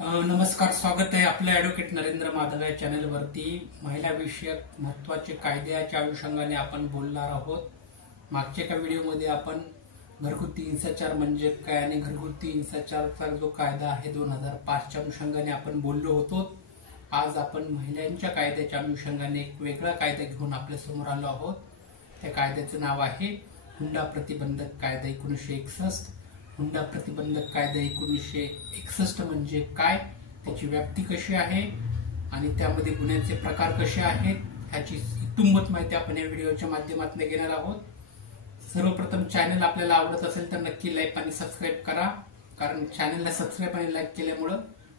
नमस्कार, स्वागत आहे आपल्या ॲडव्होकेट नरेंद्र माधव या चॅनलवरती. महिला विषयक महत्त्वाचे कायद्याच्या अनुषंगाने आपण बोलणार आहोत. मागच्या एका व्हिडिओमध्ये आपण घरगुती हिंसाचार म्हणजे काय आणि घरगुती हिंसाचारचा जो कायदा आहे 2005च्या अनुषंगाने आपण बोललो होतो. आज आपण महिलांच्या कायद्याच्या अनुषंगाने एक वेगळा कायदा घेऊन आपल्या समोर आलो आहोत. त्या कायद्याचं नाव आहे हुंडा प्रतिबंधक कायदा 1961. हुंडा प्रतिबंधक कायदा 1961 म्हणजे काय, त्याची व्याप्ती कशी आहे आणि त्यामध्ये गुन्ह्यांचे प्रकार कसे आहेत ह्याची इत्तुंबत माहिती आपण या व्हिडिओच्या माध्यमातून घेणार आहोत. सर्वप्रथम चॅनल आपल्याला आवडत असेल तर नक्की लाईक आणि सबस्क्राईब करा, कारण चॅनलला सबस्क्राईब आणि लाईक केल्यामुळे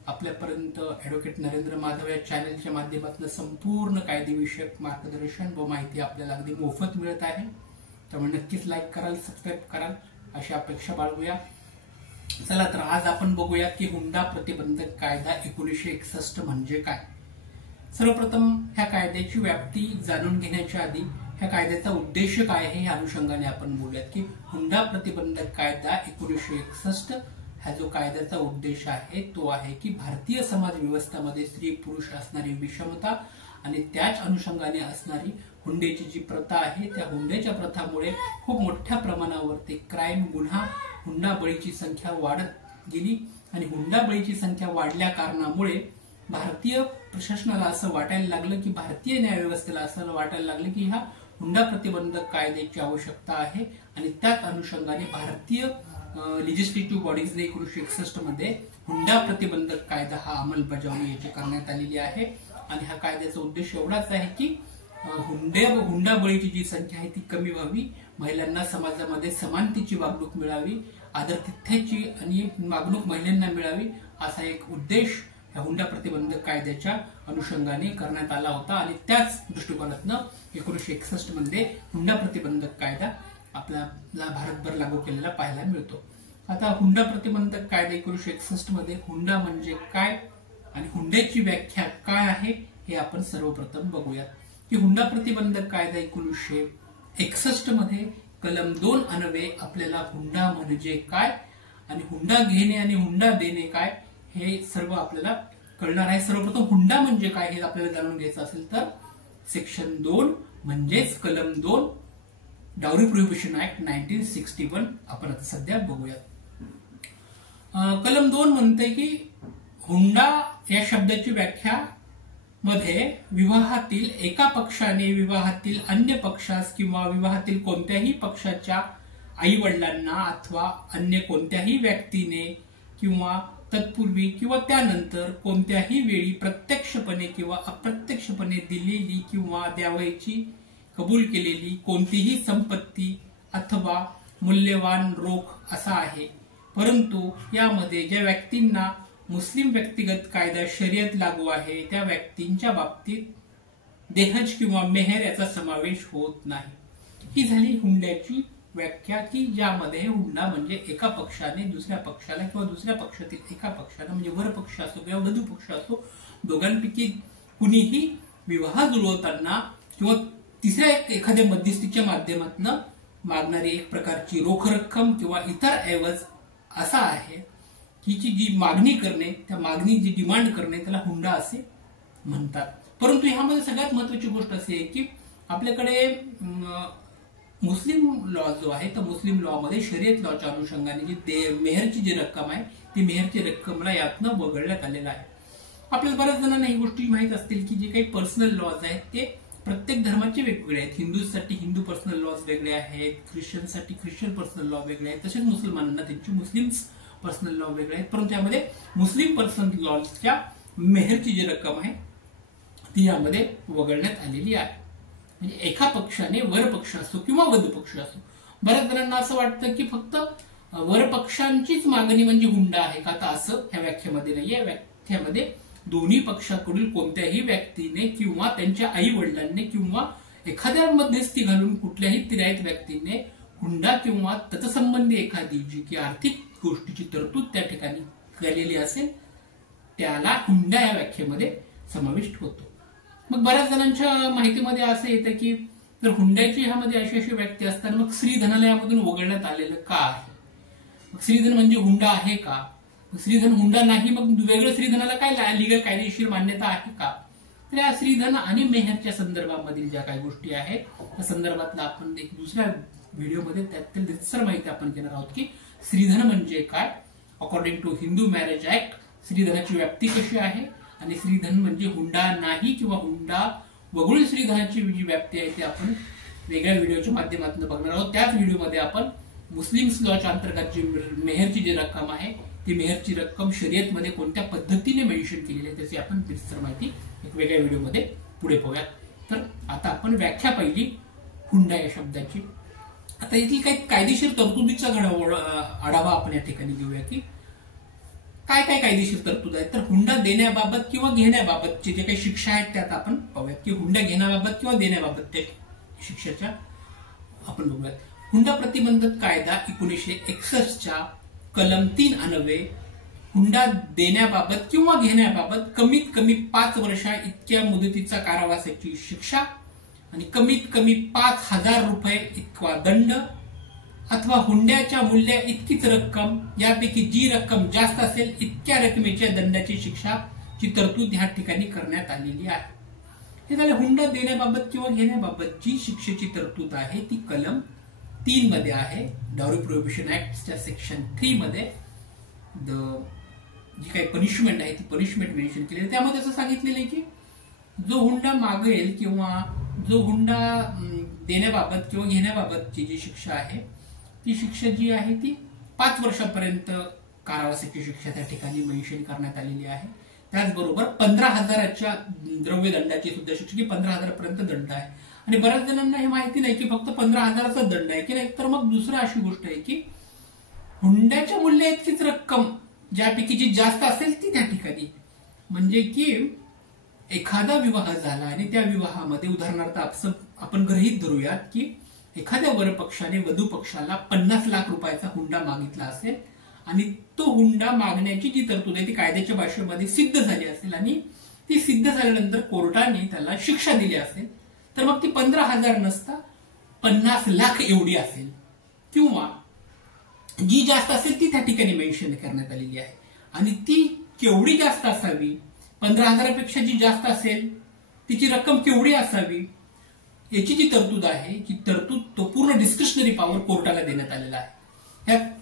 आपल्यापर्यंत ॲडव्होकेट नरेंद्र माधव या चॅनलच्या माध्यमातून संपूर्ण कायदेविषयक मार्गदर्शन व माहिती आपल्याला अगदी मोफत मिळत आहे. त्यामुळे नक्कीच लाईक कराल, सबस्क्राईब कराल अशी अपेक्षा बाळगूया. चला तर आज आपण बघूया की हुंडा प्रतिबंधक कायदा 1961 म्हणजे काय. सर्वप्रथम ह्या कायद्याची व्याप्ती जाणून घेण्याच्या आधी ह्या कायद्याचा उद्देश काय आहे या अनुषंगाने आपण बोलूयात की हुंडा प्रतिबंधक कायदा 1961 हा जो कायद्याचा उद्देश आहे तो आहे की भारतीय समाज व्यवस्थेमध्ये स्त्री पुरुष असणारी विषमता आणि त्याच अनुषंगाने असणारी हुंड्याची जी प्रथा आहे त्या हुंड्याच्या प्रथामुळे खूप मोठ्या प्रमाणावरती क्राईम गुन्हा हुंडा बळीची संख्या वाढत गेली आणि हुंडा बळीची संख्या वाढल्या कारणामुळे भारतीय प्रशासनाला असं वाटायला लागलं की भारतीय न्यायव्यवस्थेला असं वाटायला लागलं की ह्या हुंडा प्रतिबंधक कायद्याची आवश्यकता आहे आणि त्याच अनुषंगाने भारतीय लेजिस्लेटिव्ह बॉडीजने 1961 मध्ये हुंडा प्रतिबंधक कायदा हा अंमलबजावणी याची करण्यात आलेली आहे. आणि ह्या कायद्याचा उद्देश एवढाच आहे की हुंडा बळीची जी संख्या आहे ती कमी व्हावी, महिलांना समाजामध्ये समानतेची वागणूक मिळावी, आदरातिथ्याची आणि वागणूक महिलांना मिळावी असा एक उद्देश ह्या हुंडा प्रतिबंधक कायद्याच्या अनुषंगाने करण्यात आला होता. आणि त्याच दृष्टिकोनातून 1961 मध्ये हुंडा प्रतिबंधक कायदा आपल्याला भारतभर लागू केलेला पाहायला मिळतो. आता हुंडा प्रतिबंधक कायदा 1961 मध्ये हुंडा म्हणजे काय आणि हुंड्याची व्याख्या काय आहे हे आपण सर्वप्रथम बघूयात. की हुंडा प्रतिबंधक कायदा 1961 मध्ये कलम 2 अन्वये आपल्याला हुंडा म्हणजे काय आणि हुंडा घेणे आणि हुंडा देणे काय हे सर्व आपल्याला कळणार आहे. सर्वप्रथम हुंडा म्हणजे काय हे आपल्याला जाणून घ्यायचं असेल तर सेक्शन 2 म्हणजेच कलम 2 डाउरी प्रोहिबिशन ऍक्ट 1961 आपण आता सध्या बघूयात. कलम 2 म्हणते की हुंडा या शब्दाची व्याख्या मध्ये विवाहातील एका पक्षाने विवाहातील अन्य पक्षास किंवा विवाहातील कोणत्याही पक्षाच्या आई वडिलांना अथवा अन्य कोणत्याही व्यक्तीने किंवा तत्पूर्वी किंवा त्यानंतर कोणत्याही वेळी प्रत्यक्षपणे किंवा अप्रत्यक्षपणे दिलेली किंवा द्यावयाची कबूल केलेली कोणतीही संपत्ती अथवा मूल्यवान रोख असा आहे. परंतु यामध्ये ज्या व्यक्तींना मुस्लिम व्यक्तिगत कायदा शरीयत लागू आहे त्या व्यक्तींच्या बाबतीत देहज किंवा मेहर याचा समावेश होत नाही. ही झाली हुंड्याची व्याख्या की ज्यामध्ये हुंडा म्हणजे एका पक्षाने दुसऱ्या पक्षाला किंवा दुसऱ्या पक्षातील एका पक्षाला म्हणजे वर पक्ष असो किंवा वधू पक्ष असो दोघांपैकी कुणीही विवाह जुळवताना किंवा तिसऱ्या एखाद्या मध्यस्थीच्या माध्यमातून मागणारी एक प्रकारची रोख रक्कम किंवा इतर ऐवज असा आहे हिची जी मागणी करणे त्या मागणी जी डिमांड करणे त्याला हुंडा असे म्हणतात. परंतु ह्यामध्ये सगळ्यात महत्वाची गोष्ट अशी आहे की आपल्याकडे मुस्लिम लॉ जो आहे तर मुस्लिम लॉ मध्ये शरीयत लॉच्या अनुषंगाने जी मेहरची जी रक्कम आहे ती मेहरची रक्कमला यातनं वगळण्यात आलेला आहे. आपल्याला बऱ्याच जणांना ही गोष्टी माहित असतील की जे काही पर्सनल लॉज आहेत ते प्रत्येक धर्माचे वेगवेगळे आहेत. हिंदूसाठी हिंदू पर्सनल लॉज वेगळे आहेत, ख्रिश्चनसाठी ख्रिश्चन पर्सनल लॉ वेगळे आहेत, तसेच मुसलमानांना त्यांची मुस्लिम पर्सनल लॉ वेगळे आहेत. परंतु यामध्ये मुस्लिम पर्सनल लॉच्या मेहरची जी रक्कम आहे ती यामध्ये वगळण्यात आलेली आहे. म्हणजे एका पक्षाने वर पक्ष असो किंवा वधू पक्ष असो. बऱ्याच जणांना असं वाटतं की फक्त वर पक्षांचीच मागणी म्हणजे हुंडा आहे का, आता असं ह्या व्याख्येमध्ये नाही. या व्याख्येमध्ये दोन्ही पक्षाकडील कोणत्याही व्यक्तीने किंवा त्यांच्या आई वडिलांनी किंवा एखाद्या मध्यस्थी घालून कुठल्याही तिरायत व्यक्तीने हुंडा किंवा तत्संबंधी एखादी जी की आर्थिक गोष्टीची तरतूद त्या ठिकाणी केलेली असेल त्याला हुंडा या व्याख्येमध्ये समाविष्ट होतो. मग बऱ्याच जणांच्या माहितीमध्ये असं येतं की जर हुंड्याची ह्यामध्ये अशी अशी व्याख्या असताना मग स्त्रीधनाला यामधून वगळण्यात आलेलं का आहे. स्त्रीधन म्हणजे हुंडा आहे का, स्त्रीधन हुंडा नाही, मग वेगळं स्त्रीधनाला काय लिगल कायदेशीर मान्यता आहे का? तर या स्त्रीधन आणि मेहरच्या संदर्भामधील ज्या काही गोष्टी आहेत त्या संदर्भातला आपण एक दुसऱ्या व्हिडिओमध्ये त्यातील रितसर माहिती आपण घेणार आहोत की स्त्रीधन म्हणजे काय, according to Hindu marriage act स्त्रीधनाची व्याप्ती कशी आहे, आणि स्त्रीधन म्हणजे हुंडा नाही किंवा हुंडा वगळून स्त्रीधनाची जी व्याप्ती आहे ती आपण वेगळ्या व्हिडिओच्या माध्यमातून बघणार आहोत. त्याच व्हिडिओमध्ये आपण मुस्लिम लॉच्या अंतर्गत जी मेहरची जी रक्कम आहे ती मेहरची रक्कम शरीयतमध्ये कोणत्या पद्धतीने मेन्शन केलेली आहे त्याची आपण विस्तार माहिती एक वेगळ्या व्हिडिओमध्ये पुढे पाहूया. तर आता आपण व्याख्या पहिली हुंडा या शब्दाची. आता येथील काही कायदेशीर तरतुदीचा आढावा आपण या ठिकाणी घेऊया की काय काय कायदेशीर तरतूद आहेत. तर हुंडा देण्याबाबत किंवा घेण्याबाबतचे जे काही शिक्षा आहेत त्यात आपण पाहूयात की हुंडा घेण्याबाबत किंवा देण्याबाबत त्या शिक्षेच्या आपण बघूयात. हुंडा प्रतिबंधक कायदा 1961च्या कलम 3 अन्वये हुंडा देण्याबाबत किंवा घेण्याबाबत कमीत कमी 5 वर्षा इतक्या मुदतीचा कारावासाची शिक्षा आणि कमीत कमी 5,000 रुपये इतका दंड अथवा हुंड्याच्या मूल्या इतकीच रक्कम यापैकी जी रक्कम जास्त असेल इतक्या रकमेच्या दंडाची शिक्षाची तरतूद ह्या ठिकाणी करण्यात आलेली आहे. हे झाले हुंडा देण्याबाबत किंवा घेण्याबाबत जी शिक्षेची तरतूद आहे ती कलम 3 मध्ये आहे. डाउरी प्रोहिबिशन ऍक्टच्या सेक्शन 3 मध्ये जी काही पनिशमेंट आहे ती पनिशमेंट मेन्शन केली आहे. त्यामध्ये असं सांगितलेलं आहे की जो हुंडा मागेल किंवा जो हुंडा देण्याबाबत किंवा घेण्याबाबतची जी शिक्षा आहे ती शिक्षा जी आहे ती 5 वर्षापर्यंत कारावासाची शिक्षा त्या ठिकाणी मेन्शन करण्यात आलेली आहे. त्याचबरोबर 15,000च्या द्रव्यदंडाची सुद्धा शिक्षा की 15,000 पर्यंत दंड आहे. आणि बऱ्याच जणांना हे माहिती नाही की फक्त 15,000चा दंड आहे की नाही. तर मग दुसरं अशी गोष्ट आहे की हुंड्याच्या मूल्या इतकीच रक्कम ज्यापैकी जी जास्त असेल ती त्या ठिकाणी, म्हणजे की एखादा विवाह झाला आणि त्या विवाहामध्ये उदाहरणार्थ आपण गृहीत धरूयात की एखाद्या वरपक्षाने वधू पक्षाला 50 लाख रुपयाचा हुंडा मागितला असेल आणि तो हुंडा मागण्याची जी तरतूद आहे ती कायद्याच्या भाषेमध्ये सिद्ध झाली असेल आणि ती सिद्ध झाल्यानंतर कोर्टाने त्याला शिक्षा दिली असेल तर मग ती 15,000 नसता 50 लाख एवढी असेल किंवा जी जास्त असेल ती त्या ठिकाणी मेन्शन करण्यात आलेली आहे. आणि ती केवढी जास्त असावी, 15,000पेक्षा जी जास्त असेल तिची रक्कम केवढी असावी याची जी तरतूद आहे की तरतूद तो पूर्ण डिस्क्रिशनरी पॉवर कोर्टाला देण्यात आलेला आहे.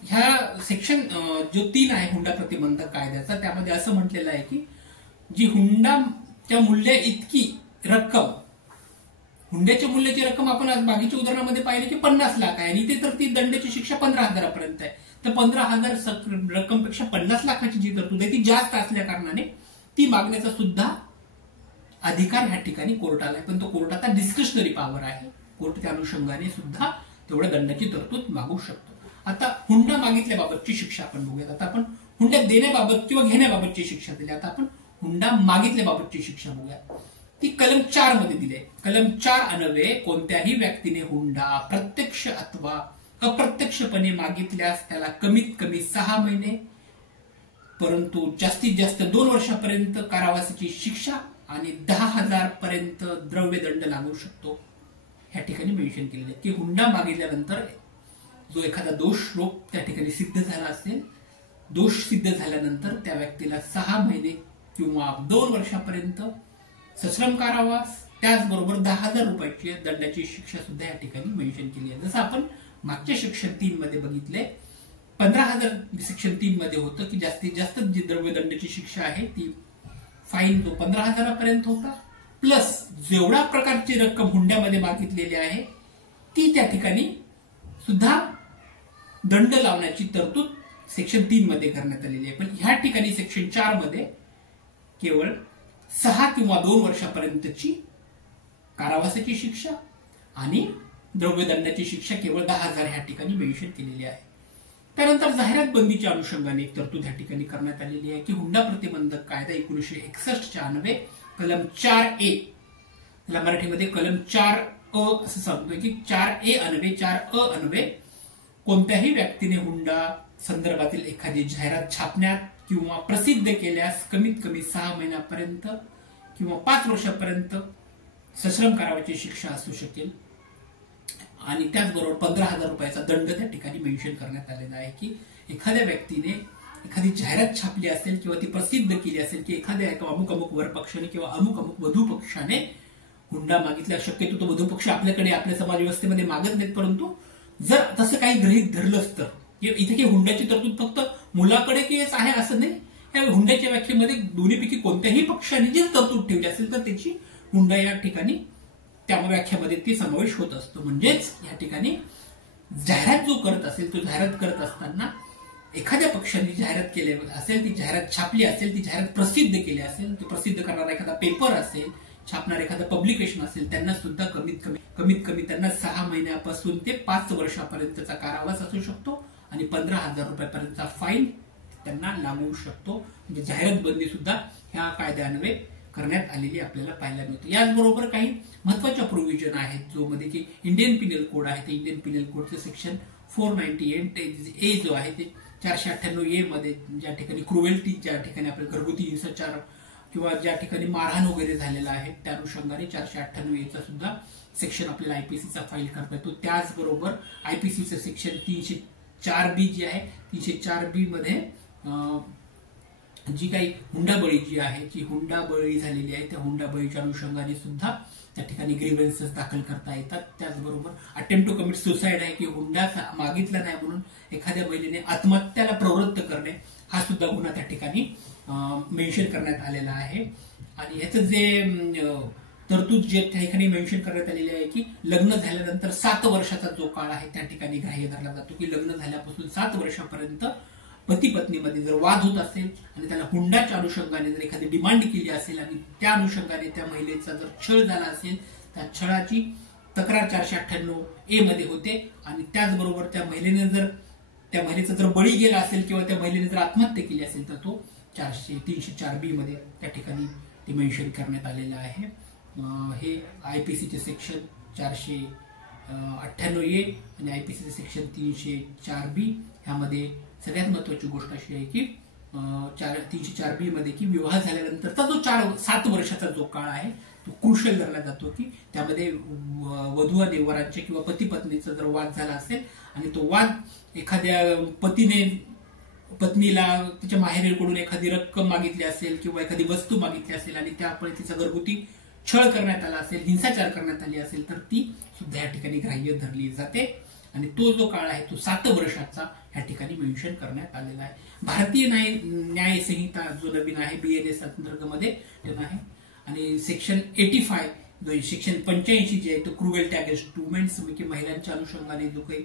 ह्या सेक्शन जो 3 आहे हुंडा प्रतिबंधक कायद्याचा त्यामध्ये असं म्हटलेलं आहे की जी हुंडाच्या मूल्या इतकी रक्कम, हुंड्याच्या मूल्याची रक्कम आपण आज बाकीच्या उदाहरणामध्ये पाहिलं की 50 लाख आहे आणि ते तर ती दंडाची शिक्षा 15,000पर्यंत आहे. तर 15,000 रक्कमपेक्षा 50 लाखाची जी तरतूद आहे ती जास्त असल्या कारणाने ती मागण्याचा सुद्धा अधिकार ह्या ठिकाणी कोर्टाला आहे. पण तो कोर्टाचा डिस्क्रिशनरी पॉवर आहे. कोर्ट त्या अनुषंगाने सुद्धा तेवढ्या दंडाची तरतूद मागू शकतो. आता हुंडा मागितल्याबाबतची शिक्षा आपण बघूयात. आता आपण हुंडा देण्याबाबत किंवा घेण्याबाबतची शिक्षा दिली. आता आपण हुंडा मागितल्याबाबतची शिक्षा बघूया. ती कलम 4 मध्ये दिली आहे. कलम 4 अन्वये कोणत्याही व्यक्तीने हुंडा प्रत्यक्ष अथवा अप्रत्यक्षपणे मागितल्यास त्याला कमीत कमी 6 महिने परंतु जास्तीत जास्त 2 वर्षापर्यंत कारावासाची शिक्षा आणि 10,000 पर्यंत द्रव्यदंड लागू शकतो. ह्या ठिकाणी मेन्शन केलेले की हुंडा मागितल्यानंतर जो एखादा दोषरोप त्या ठिकाणी सिद्ध झाला असेल, दोष सिद्ध झाल्यानंतर त्या व्यक्तीला 6 महिने किंवा 2 वर्षापर्यंत सश्रम कारावास त्याचबरोबर 10,000 रुपयाची दंडाची शिक्षा सुद्धा या ठिकाणी मेन्शन केली आहे. जसं आपण मागच्या सेक्शन 3 मध्ये बघितले 15,000 सेक्शन 3 मध्ये होतं की जास्तीत जास्त जी द्रव्यदंडाची शिक्षा आहे ती फाईन जो 15,000पर्यंत होता प्लस जेवढ्या प्रकारची रक्कम हुंड्यामध्ये मागितलेली आहे ती त्या ठिकाणी सुद्धा दंड लावण्याची तरतूद सेक्शन 3 मध्ये करण्यात आलेली आहे. पण ह्या ठिकाणी सेक्शन 4 मध्ये केवळ 6 किंवा 2 वर्षापर्यंतची कारावासाची शिक्षा आणि द्रव्यदंडाची शिक्षा केवळ 10,000 ह्या ठिकाणी मेन्शन केलेली आहे. त्यानंतर जाहिरात बंदीच्या अनुषंगाने एक तरतूद ह्या ठिकाणी करण्यात आलेली आहे की हुंडा प्रतिबंधक कायदा 1961च्या अन्वये कलम 4A, त्याला मराठीमध्ये कलम 4A असं सांगतोय की 4A अन्वये 4A अन्वये कोणत्याही व्यक्तीने हुंडा संदर्भातील एखादी जाहिरात छापण्यात किंवा प्रसिद्ध केल्यास कमीत कमी 6 महिन्यापर्यंत किंवा 5 वर्षापर्यंत सश्रम कारावाची शिक्षा असू शकेल. आणि त्याचबरोबर 15,000 रुपयाचा दंड त्या ठिकाणी मेन्शन करण्यात आलेला आहे की एखाद्या व्यक्तीने एखादी जाहिरात छापली असेल किंवा ती प्रसिद्ध केली असेल की एखाद्या अमुक अमुक वर पक्षाने किंवा अमुक अमुक वधू पक्षाने हुंडा मागितला, शक्यतो तो वधू पक्ष आपल्याकडे आपल्या समाज व्यवस्थेमध्ये मागत नाहीत, परंतु जर तसं काही गृहीत धरलंच तर इथे की हुंड्याची तरतूद फक्त मुलाकडे केस आहे असं नाही. या हुंड्याच्या व्याख्येमध्ये दोन्हीपैकी कोणत्याही पक्षाने जी तरतूद ठेवली असेल तर त्याची हुंडा या ठिकाणी त्या व्याख्यामध्ये ती समावेश होत असतो. म्हणजेच या ठिकाणी जाहिरात जो करत असेल तो जाहिरात करत असताना एखाद्या पक्षाने जाहिरात केली असेल, ती जाहिरात छापली असेल, ती जाहिरात प्रसिद्ध केली असेल, ती प्रसिद्ध करणारा एखादा पेपर असेल, छापणारे एखादं पब्लिकेशन असेल, त्यांना सुद्धा कमीत कमी त्यांना 6 महिन्यापासून ते 5 वर्षापर्यंतचा कारावास असू शकतो आणि 15,000 रुपयापर्यंतचा फाईन त्यांना लागू शकतो. म्हणजे जाहिरात बंदी सुद्धा ह्या कायद्यान्वये करण्यात आलेली आपल्याला पाहायला मिळते. याचबरोबर काही महत्वाच्या प्रोव्हिजन आहेत जो मध्ये की इंडियन पिनल कोड आहे, ते इंडियन पिनल कोडचे सेक्शन 498A जो आहे ते 498A मध्ये ज्या ठिकाणी क्रुएल्टी, ज्या ठिकाणी आपल्या घरगुती हिंसाचार किंवा ज्या ठिकाणी मारहाण वगैरे झालेला आहे त्या अनुषंगाने 498A चा सुद्धा सेक्शन आपल्याला आयपीसीचा फाईल करता येतो. त्याचबरोबर आयपीसीचं सेक्शन 304B जे आहे, 304B मध्ये जी काही हुंडाबळी जी आहे, जी हुंडाबळी झालेली आहे त्या हुंडाबळीच्या अनुषंगाने सुद्धा त्या ठिकाणी ग्रीव्हन्सेस दाखल करता येतात. त्याचबरोबर अटेम्प्ट टू कमिट सुसाईड आहे की हुंडा मागितला नाही म्हणून एखाद्या महिलेने आत्महत्याला प्रवृत्त करणे हा सुद्धा गुन्हा त्या ठिकाणी मेन्शन करण्यात आलेला आहे. आणि याचं जे तरतूद जे त्या ठिकाणी मेन्शन करण्यात आलेली आहे की लग्न झाल्यानंतर 7 वर्षाचा जो काळ आहे त्या ठिकाणी ग्राह्य धरला जातो की लग्न झाल्यापासून 7 वर्षापर्यंत पती पत्नीमध्ये जर वाद होत असेल आणि त्याला हुंडाच्या अनुषंगाने जर एखादी डिमांड केली असेल आणि त्या अनुषंगाने त्या महिलेचा जर छळ झाला असेल, त्या छळाची तक्रार 498A मध्ये होते. आणि त्याचबरोबर त्या महिलेचा जर बळी गेला असेल किंवा त्या महिलेने जर आत्महत्या केली असेल तर तो 304B मध्ये त्या ठिकाणी ते मेन्शन करण्यात आलेलं आहे. हे आयपीसीचे सेक्शन 498A आणि आयपीसीचे सेक्शन 304B ह्यामध्ये सगळ्यात महत्वाची गोष्ट अशी आहे की 304B मध्ये की विवाह झाल्यानंतरचा जो 7 वर्षाचा जो काळ आहे तो क्रुशियल धरला जातो की त्यामध्ये वधू आणि वरांचे किंवा पती पत्नीचा जर वाद झाला असेल आणि तो वाद एखाद्या पतीने पत्नीला त्याच्या माहेरीकडून एखादी रक्कम मागितली असेल किंवा एखादी वस्तू मागितली असेल आणि त्या तिचा घरगुती छळ करण्यात आला असेल, हिंसाचार करण्यात आली असेल तर ती सुद्धा या ठिकाणी ग्राह्य धरली जाते. आणि तो जो काळ आहे तो 7 वर्षाचा या ठिकाणी मेन्शन करण्यात आलेला आहे. भारतीय न्याय संहिता जो नवीन आहे BNS अंतर्गतमध्ये आहे आणि सेक्शन 85 जो सेक्शन 85 जे आहे तो क्रुएल्टी अगेन्स्ट वुमेन्स की महिलांच्या अनुषंगाने जो काही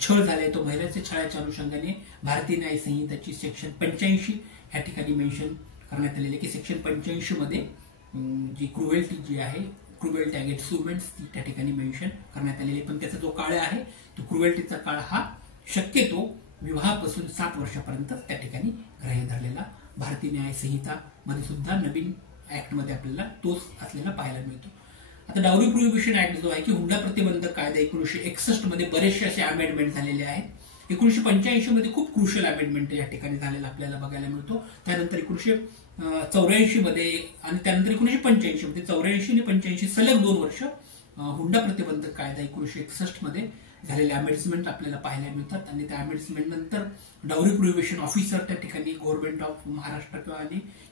छळ झालाय तो महिलांच्या छळाच्या अनुषंगाने भारतीय न्याय संहिताची सेक्शन 85 या ठिकाणी मेन्शन करण्यात आलेली आहे की सेक्शन 85 मध्ये जी क्रुएल्टी जी आहे, क्रुएल्टी अगेन्स्ट वुमेन्स ती त्या ठिकाणी मेन्शन करण्यात आलेली आहे. पण त्याचा जो काळ आहे तो क्रुएल्टीचा काळ हा शक्यतो विवाहापासून 7 वर्षापर्यंत त्या ठिकाणी ग्राह्य धरलेला भारतीय न्याय संहिता मध्ये सुद्धा नवीन ऍक्ट मध्ये आपल्याला तोच असलेला पाहायला मिळतो. आता डावरी प्रोहिबिशन ऍक्ट जो आहे की हुंडा प्रतिबंधक कायदा 1961 मध्ये बरेचसे असे अमेंडमेंट झालेले आहेत. 1985 मध्ये खूप क्रुशियल अमेंडमेंट या ठिकाणी झालेला आपल्याला बघायला मिळतो. त्यानंतर 1984 मध्ये आणि त्यानंतर 1985 मध्ये 84 आणि 85 सलग 2 वर्ष हुंडा प्रतिबंधक कायदा 1961 मध्ये झालेले अमेंडमेंट आपल्याला पाहायला मिळतात. आणि त्या अमेंडमेंट नंतर डावरी प्रोहिबिशन ऑफिसर त्या ठिकाणी गव्हर्नमेंट ऑफ महाराष्ट्र किंवा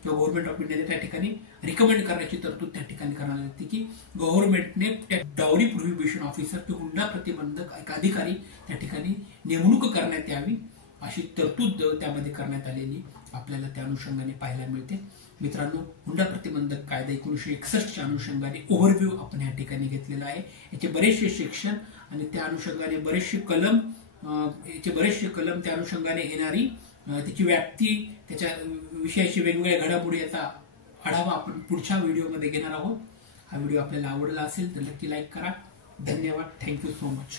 गव्हर्नमेंट ऑफ इंडियाने त्या ठिकाणी रिकमेंड करण्याची तरतूद त्या ठिकाणी करण्यात येते की गव्हर्नमेंटने त्या डावरी प्रोहिबिशन ऑफिसर किंवा हुंडा प्रतिबंधक एक अधिकारी त्या ठिकाणी नेमणूक करण्यात यावी अशी तरतूद त्यामध्ये करण्यात आलेली आपल्याला त्या अनुषंगाने पाहायला मिळते. मित्रांनो, हुंडा प्रतिबंधक कायदा 1961च्या अनुषंगाने ओव्हरव्ह्यू आपण या ठिकाणी घेतलेला आहे. याचे बरेचसे सेक्शन आणि त्या अनुषंगाने बरेचसे कलम त्या अनुषंगाने येणारी त्याची व्याप्ती, त्याच्या विषयाची वेगवेगळ्या घडामोडी याचा आढावा आपण पुढच्या व्हिडिओमध्ये घेणार आहोत. हा व्हिडिओ आपल्याला आवडला असेल तर नक्की लाईक करा. धन्यवाद. Thank you so much.